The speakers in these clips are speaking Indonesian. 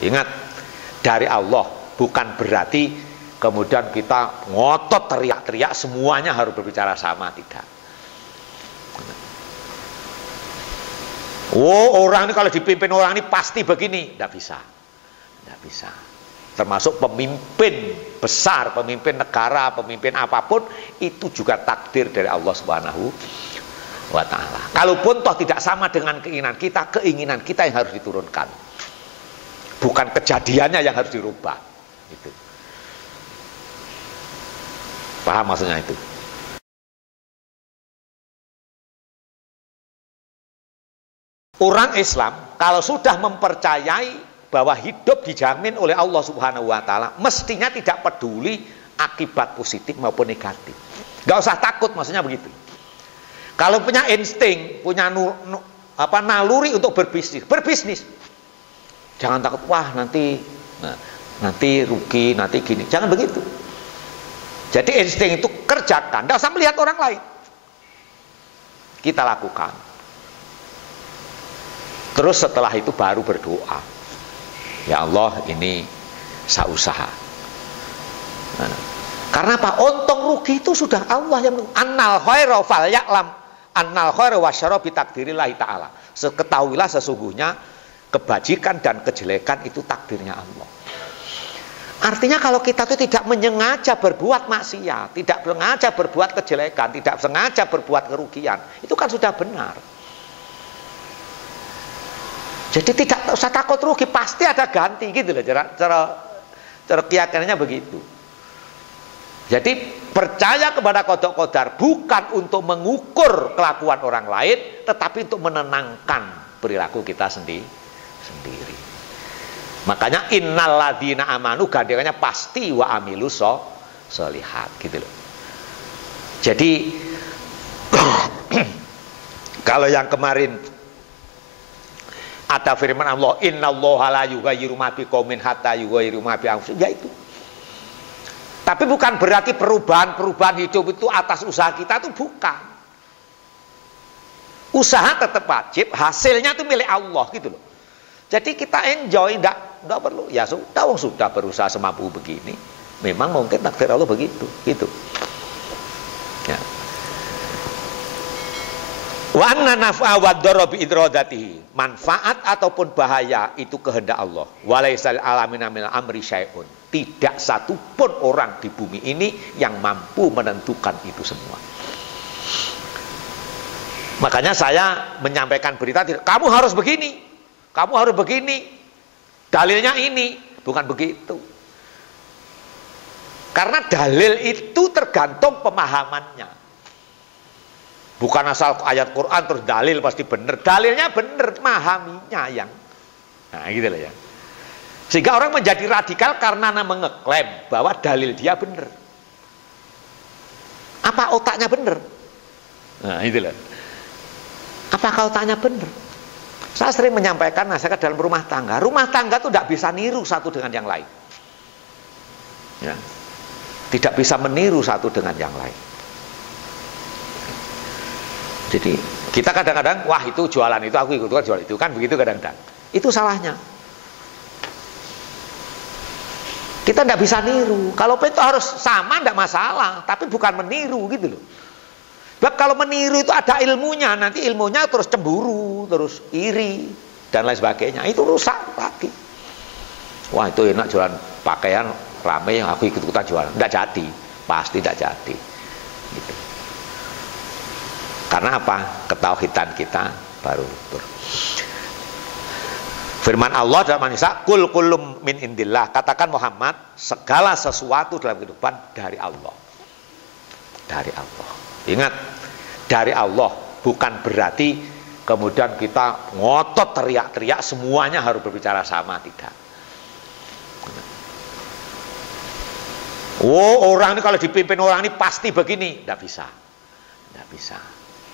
Ingat, dari Allah, bukan berarti kemudian kita ngotot teriak-teriak semuanya harus berbicara sama, tidak. Oh, orang ini kalau dipimpin orang ini pasti begini, tidak bisa. Tidak bisa. Termasuk pemimpin besar, pemimpin negara, pemimpin apapun, itu juga takdir dari Allah Subhanahu wa ta'ala. Kalaupun toh tidak sama dengan keinginan kita yang harus diturunkan. Bukan kejadiannya yang harus dirubah. Itu. Paham maksudnya itu? Orang Islam kalau sudah mempercayai bahwa hidup dijamin oleh Allah Subhanahu wa ta'ala, mestinya tidak peduli akibat positif maupun negatif. Gak usah takut, maksudnya begitu. Kalau punya insting, punya naluri untuk berbisnis. Jangan takut, wah nanti rugi, nanti gini. Jangan begitu. Jadi insting itu kerjakan, tidak usah melihat orang lain. Kita lakukan. Terus setelah itu baru berdoa. Ya Allah, ini saya usaha. Karena apa? Untung rugi itu sudah Allah yang annal khairu fal ya'lam annal khairu wasyarra bi takdirillahi ta'ala. Ketahuilah sesungguhnya kebajikan dan kejelekan itu takdirnya Allah. Artinya kalau kita itu tidak menyengaja berbuat maksiat, tidak sengaja berbuat kejelekan, tidak sengaja berbuat kerugian, itu kan sudah benar. Jadi tidak usah takut rugi, pasti ada ganti gitu loh, cara keyakinannya begitu. Jadi percaya kepada qada qadar bukan untuk mengukur kelakuan orang lain, tetapi untuk menenangkan perilaku kita sendiri. Makanya innal ladzina amanu gandengannya pasti wa amilus sholihat gitu loh. Jadi kalau yang kemarin ada firman Allah, innallaha la yughayyiru ma biqaumin hatta yughayyiru ma bi anfusihim, ya itu. Tapi bukan berarti perubahan hidup itu atas usaha kita, itu bukan. Usaha tetap wajib, hasilnya itu milik Allah gitu loh. Jadi kita enjoy, enggak perlu. Ya sudah berusaha semampu begini. Memang mungkin takdir Allah begitu, gitu. Ya. Wa anna naf'a wa dharra bi idradatihi. Manfaat ataupun bahaya itu kehendak Allah. Walaisal alamina min amri syai'un. Tidak satupun orang di bumi ini yang mampu menentukan itu semua. Makanya saya menyampaikan berita, kamu harus begini, kamu harus begini, dalilnya ini, bukan begitu. Karena dalil itu tergantung pemahamannya. Bukan asal ayat Quran terus dalil pasti benar. Dalilnya benar, memahaminya yang. Nah gitu loh ya. Sehingga orang menjadi radikal karena mengeklaim bahwa dalil dia benar. Apa otaknya benar? Nah itu loh. Apakah otaknya benar? Saya sering menyampaikan nasihat dalam rumah tangga. Rumah tangga itu tidak bisa niru satu dengan yang lain. Ya. Tidak bisa meniru satu dengan yang lain. Jadi kita kadang-kadang, wah itu jualan itu, aku ikut jualan itu, kan begitu kadang-kadang. Itu salahnya. Kita tidak bisa niru. Kalau itu harus sama tidak masalah, tapi bukan meniru gitu loh. Sebab kalau meniru itu ada ilmunya, nanti ilmunya terus cemburu, terus iri dan lain sebagainya. Itu rusak lagi. Wah itu enak jualan pakaian rame, yang aku ikut-ikutan jualan. Tidak jadi, pasti tidak jadi. Gitu. Karena apa? Ketauhidan kita baru luntur. Firman Allah dalam An-Nisa, kul kullum min indillah. Katakan Muhammad, segala sesuatu dalam kehidupan dari Allah. Dari Allah. Ingat, dari Allah, bukan berarti kemudian kita ngotot teriak-teriak semuanya harus berbicara sama, tidak. Oh, orang ini kalau dipimpin orang ini pasti begini, tidak bisa. Tidak bisa.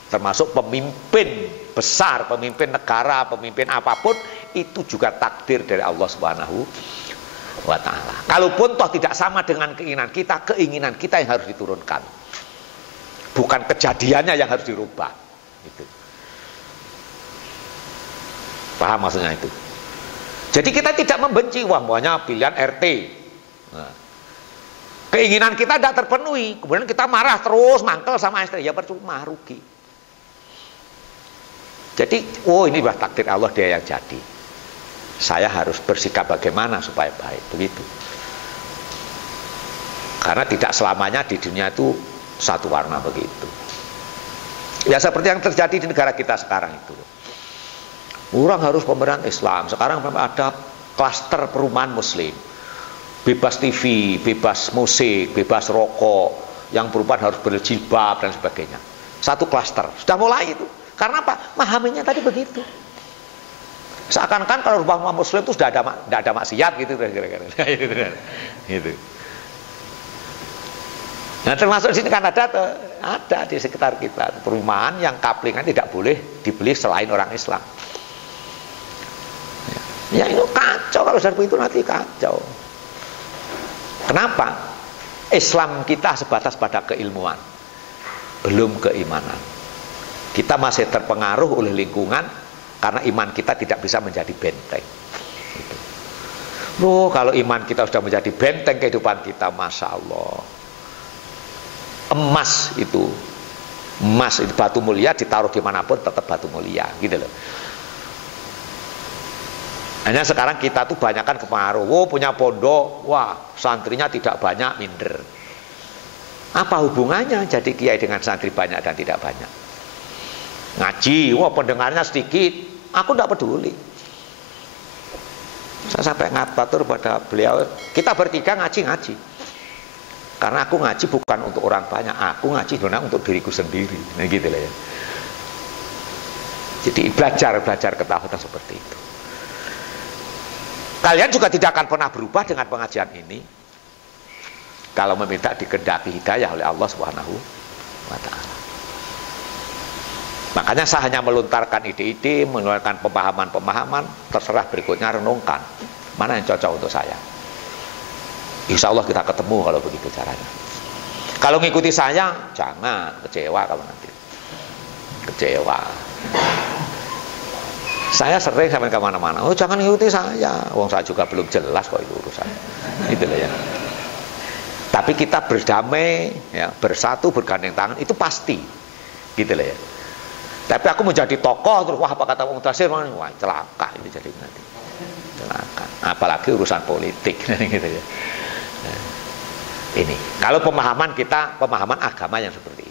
Termasuk pemimpin besar, pemimpin negara, pemimpin apapun, itu juga takdir dari Allah Subhanahu wa ta'ala. Kalaupun toh tidak sama dengan keinginan kita yang harus diturunkan. Bukan kejadiannya yang harus dirubah. Gitu. Paham maksudnya itu? Jadi kita tidak membenci, wah maunya pilihan RT. Nah, keinginan kita tidak terpenuhi, kemudian kita marah terus, mangkel sama istri, ya percuma, rugi. Jadi, oh ini adalah takdir Allah, dia yang jadi. Saya harus bersikap bagaimana supaya baik, begitu. Karena tidak selamanya di dunia itu satu warna begitu. Ya seperti yang terjadi di negara kita sekarang itu. Orang harus pemerintahan Islam. Sekarang ada klaster perumahan Muslim. Bebas TV, bebas musik, bebas rokok. Yang perubahan harus berjilbab dan sebagainya. Satu klaster. Sudah mulai itu. Karena apa? Memahaminya tadi begitu. Seakan-akan kalau rumah Muslim itu sudah ada maksiat gitu kira-kira. Gitu. Nah termasuk di sini kan ada di sekitar kita perumahan yang kaplingan tidak boleh dibeli selain orang Islam. Ya itu kacau kalau seperti itu, nanti kacau. Kenapa? Islam kita sebatas pada keilmuan, belum keimanan. Kita masih terpengaruh oleh lingkungan karena iman kita tidak bisa menjadi benteng. Loh, kalau iman kita sudah menjadi benteng kehidupan kita, Masya Allah. Emas itu batu mulia, ditaruh dimanapun tetap batu mulia, gitu loh. Hanya sekarang kita tuh banyakkan kepengaruh, punya pondok, wah santrinya tidak banyak, minder. Apa hubungannya jadi kiai dengan santri banyak dan tidak banyak? Ngaji, wah pendengarnya sedikit, aku tidak peduli. Saya sampai ngatur pada beliau, kita bertiga ngaji. Karena aku ngaji bukan untuk orang banyak, aku ngaji sebenarnya untuk diriku sendiri. Nah gitu lah ya. Jadi belajar ketahuan seperti itu. Kalian juga tidak akan pernah berubah dengan pengajian ini kalau meminta dikehendaki hidayah oleh Allah Subhanahu wa Ta'ala. Makanya saya hanya melontarkan ide-ide, melontarkan pemahaman-pemahaman, terserah berikutnya renungkan mana yang cocok untuk saya. Insya Allah kita ketemu kalau begitu caranya. Kalau ngikuti saya, jangan kecewa kalau nanti. Kecewa. Saya sering sampai kemana-mana, oh jangan ngikuti saya, wong saya juga belum jelas kok itu urusan. Gitu lah ya. Tapi kita berdamai, ya, bersatu, bergandeng tangan, itu pasti. Gitu lah ya. Tapi aku menjadi tokoh terus, wah apa kata Om Tasir, wah celaka itu jadi nanti. Celaka. Apalagi urusan politik, gitu ya. Nah, ini kalau pemahaman kita, pemahaman agama yang seperti